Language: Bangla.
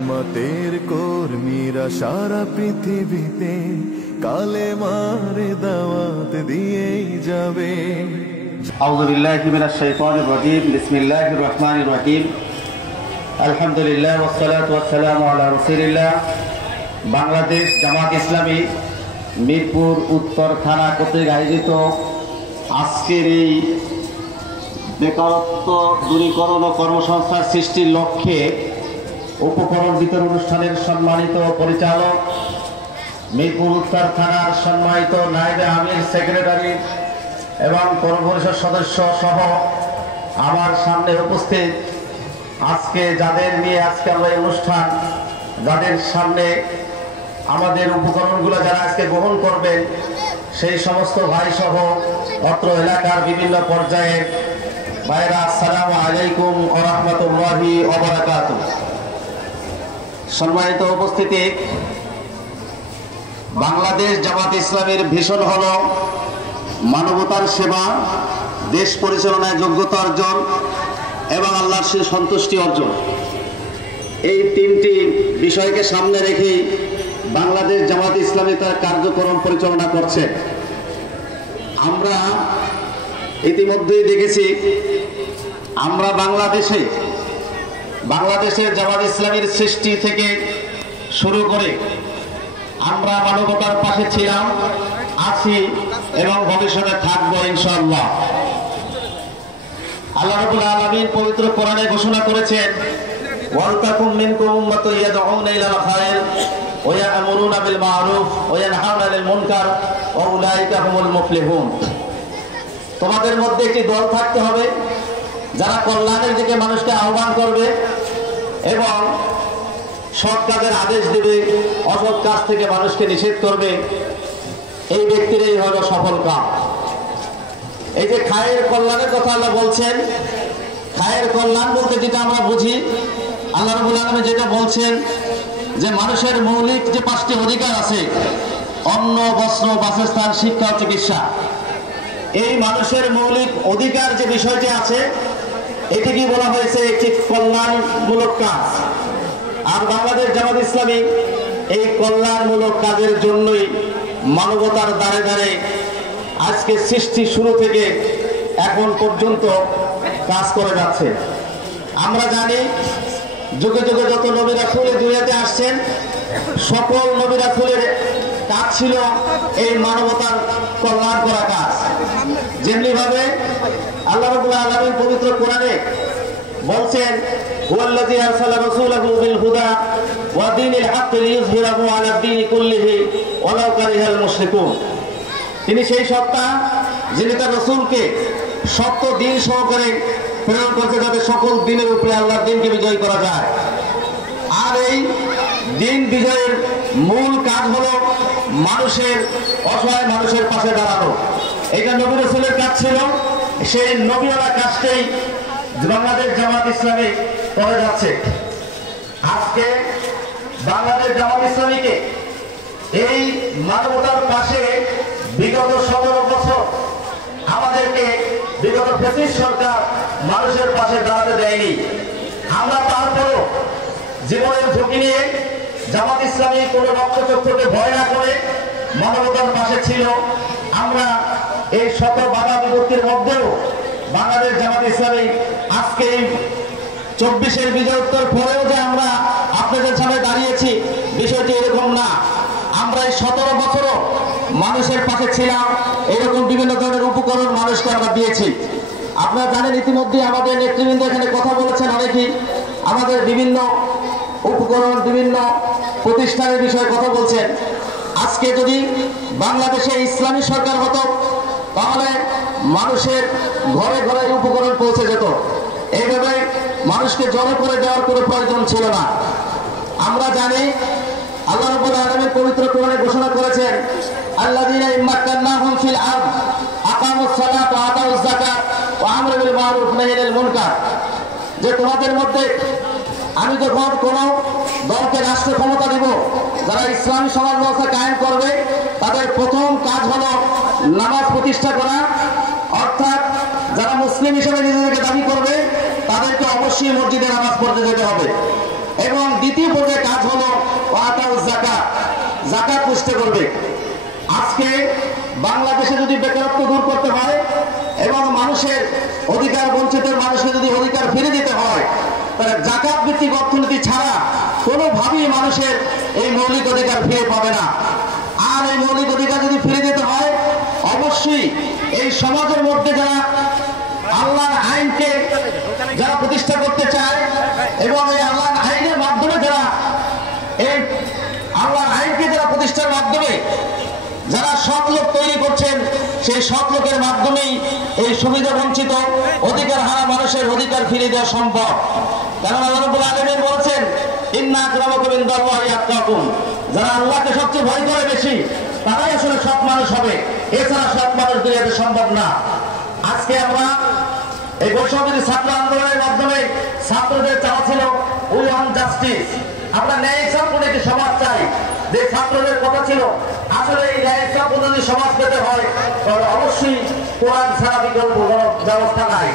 মতের কর্মীরা সারা পৃথিবীতে কালেমার দাওয়াত দিয়েই যাবে। আউযু বিল্লাহি মিনাশ শাইতানির রাজীম। বিসমিল্লাহির রহমানির রহিম। আলহামদুলিল্লাহ ওয়াস সালাতু ওয়াস সালামু আলা রাসূলিল্লাহ। বাংলাদেশ জামাত ইসলামী মিরপুর উত্তর থানা কর্তৃক আয়োজিত আজকের এই বেকারত্ব দূরীকরণ ও কর্মসংস্থান সৃষ্টির লক্ষ্যে উপকরণ বিতরণ অনুষ্ঠানের সম্মানিত পরিচালক, মিরপুর উত্তর থানার সম্মানিত নায়েবে আমির, সেক্রেটারি এবং পৌর পরিষদ সদস্য সহ আমার সামনে উপস্থিত আজকে যাদের নিয়ে আজকে আমরা এই অনুষ্ঠান, যাদের সামনে আমাদের উপকরণগুলো যারা আজকে গ্রহণ করবেন, সেই সমস্ত ভাই সহ অত্র এলাকার বিভিন্ন পর্যায়ের ভাইরা, আসসালামু আলাইকুম ওয়া রাহমাতুল্লাহি ওয়া বারাকাতুহু। সম্মানিত উপস্থিতি, বাংলাদেশ জামাত ইসলামের ভীষণ হলো মানবতার সেবা, দেশ পরিচালনায় যোগ্যতা অর্জন এবং আল্লাহর সন্তুষ্টি অর্জন। এই তিনটি বিষয়কে সামনে রেখেই বাংলাদেশ জামাত ইসলামী তার কার্যক্রম পরিচালনা করছে। আমরা ইতিমধ্যেই দেখেছি, আমরা বাংলাদেশের জামাত ইসলামীর সৃষ্টি থেকে শুরু করে আমরা মানবতার পাশে ছিলাম, আছি এবং ভবিষ্যতে থাকবো ইনশাআল্লাহ। আল্লাহ রাব্বুল আলামিন পবিত্র কোরআনে ঘোষণা করেছেন, ওয়ালতাকুম মিনকুম উম্মাতুন ইয়াদউনা ইলাল খায়র ওয়া ইয়া'মুরুনা বিল মা'রুফ ওয়া ইয়ানহাউনা আনিল মুনকার ওয়া উলাইকা হুমুল মুফলিহুন। তোমাদের মধ্যে একটি দল থাকতে হবে যারা কল্যাণের দিকে মানুষকে আহ্বান করবে এবং সৎ কাজের আদেশ দেবে, অসৎ কাজ থেকে মানুষকে নিষেধ করবে। এই ব্যক্তিরাই হলো সফল কাম। এই যে খায়ের কল্যাণের কথা আল্লাহ বলছেন, খায়ের কল্যাণ বলতে যেটা আমরা বুঝি, আল্লাহ রাব্বুল আলামিন যেটা বলছেন যে মানুষের মৌলিক যে 5টি অধিকার আছে, অন্ন, বস্ত্র, বাসস্থান, শিক্ষা ও চিকিৎসা, এই মানুষের মৌলিক অধিকার যে বিষয়টি আছে, এটিকে বলা হয়েছে একটি কল্যাণমূলক কাজ। আর বাংলাদেশ জামাত ইসলামী এই কল্যাণমূলক কাজের জন্যই মানবতার দ্বারে দ্বারে আজকে সৃষ্টি শুরু থেকে এখন পর্যন্ত কাজ করে যাচ্ছে। আমরা জানি যুগে যুগে যত নবী রাসূল দুনিয়াতে আসছেন, সকল নবী রাসূলের কাজ ছিল এই মানবতার কল্যাণ করা কাজ। যেমনি ভাবে আল্লাহ রাব্বুল আলামিন পবিত্র কোরআনে বলছেন, হুয়াল্লাযী আরসালা রাসূলাহু বিল হুদা ওয়া দীনিল হক লিইয়ুযহিরাহু আলা দ্বীনি কুল্লিহি ওয়ালাউ কারিহাল মুশরিকুন। তিনি সেই সত্তা যিনি তার রাসূলকে সত্য দিন সহকারে প্রেরণ করতে, যাতে সকল দিনের উপরে আল্লাহর দ্বীনকে বিজয় করা যায়। আর এই দিন বিজয়ের মূল কাজ হলো মানুষের, অসহায় মানুষের পাশে দাঁড়ানো। এটা নবী রাসূলের কাজ ছিল। সেই নবীওয়ালা কাজটাই বাংলাদেশ জামাত ইসলামী করে যাচ্ছে। আজকে বাংলাদেশ জামাত ইসলামীকে এই মানবতার পাশে বিগত 17 বছর আমাদেরকে বিগত ফ্যাসিস্ট সরকার মানুষের পাশে দাঁড়াতে দেয়নি। আমরা তারপরও জীবনের ঝুঁকি নিয়ে জামাত ইসলামী কোনো রক্তচক্ষুকে ভয় না করে মানবতার পাশে ছিল। আমরা এই শত বাধা বিপত্তির মধ্যেও বাংলাদেশ জামাত ইসলামী আজকে এই 24-এর বিজয়োত্তর পরেও যে আমরা আপনাদের সামনে দাঁড়িয়েছি, বিষয়টি এরকম না। আমরা এই 17 বছরও মানুষের পাশে ছিলাম, এরকম বিভিন্ন ধরনের উপকরণ মানুষকে আমরা দিয়েছি। আপনারা জানেন, ইতিমধ্যে আমাদের নেতৃবৃন্দ এখানে কথা বলেছেন, অনেকেই আমাদের বিভিন্ন উপকরণ, বিভিন্ন প্রতিষ্ঠানের বিষয়ে কথা বলছেন। আজকে যদি বাংলাদেশে ইসলামী সরকার হতো, তাহলে মানুষের ঘরে ঘরে উপকরণ পৌঁছে যেত। এইভাবে মানুষকে জড়ো করে দেওয়ার কোনো প্রয়োজন ছিল না। আমরা জানি আল্লাহ রাব্বুল আলামিন পবিত্র কোরআনে ঘোষণা করেছেন, আল্লাযীনা ইম্মাক্কান্নাহুম ফিল আরদ আকামুস সালাতা ওয়া আতাউয যাকাত ওয়া আমরু বিল মারুফ ওয়া নাহী আনিল মুনকার। যে তোমাদের মধ্যে আমি যখন কোনো দলকে রাষ্ট্র ক্ষমতা দেব, যারা ইসলামী সমাজ ব্যবস্থা কায়েম করবে, তাদের প্রথম কাজ হলো নামাজ প্রতিষ্ঠা করা। অর্থাৎ যারা মুসলিম হিসেবে নিজেদেরকে দাবি করবে, তাদেরকে অবশ্যই মসজিদে নামাজ পড়তে যেতে হবে। এবং দ্বিতীয় পর্যায়ে কাজ হলো ওয়াতাউজ যাকাত, যাকাত প্রতিষ্ঠা করবে। আজকে বাংলাদেশে যদি বেকারত্ব দূর করতে হয় এবং মানুষের অধিকার, বঞ্চিত মানুষকে যদি অধিকার ফিরে দিতে হয়, তাহলে যাকাত ভিত্তিক অর্থনীতি ছাড়া কোনোভাবেই মানুষের এই মৌলিক অধিকার ফিরে পাবে না। আর এই মৌলিক অধিকার যদি ফিরে দিতে হয়, অবশ্যই এই সমাজের মধ্যে যারা আল্লাহর আইনকে যারা প্রতিষ্ঠা করতে চায় এবং এই আল্লাহর আইনের মাধ্যমে যারা এই আল্লাহর আইনকে যারা প্রতিষ্ঠার মাধ্যমে যারা সৎ লোক তৈরি করছেন, সেই সৎ লোকের মাধ্যমেই এই সুবিধা বঞ্চিত অধিকার হারা মানুষের অধিকার ফিরে দেওয়া সম্ভব। কারণ আল্লাহ রাব্বুল আলামিন বলেছেন, ইন্না আকরামাকুম ইনদাল্লাহি আতকাকুম, যারা আল্লাহকে সবচেয়ে ভয় করে বেশি তারাই আসলে সৎ মানুষ হবে, এছাড়া সৎ মানুষ দুনিয়াতে সম্ভব না। আজকে আমরা এই বৈষম্যবিরোধী ছাত্র আন্দোলনের মাধ্যমে ছাত্রদের চাওয়া ছিল উই ওয়ান্ট জাস্টিস, আমরা ন্যায় ইনসাফপূর্ণ একটি সমাজ চাই। যে ছাত্রদের কথা ছিল আসলে এই ন্যায় ইনসাফপূর্ণ সমাজ পেতে হয়, তাহলে অবশ্যই কোরআন ছাড়া বিকল্প কোনো ব্যবস্থা নাই।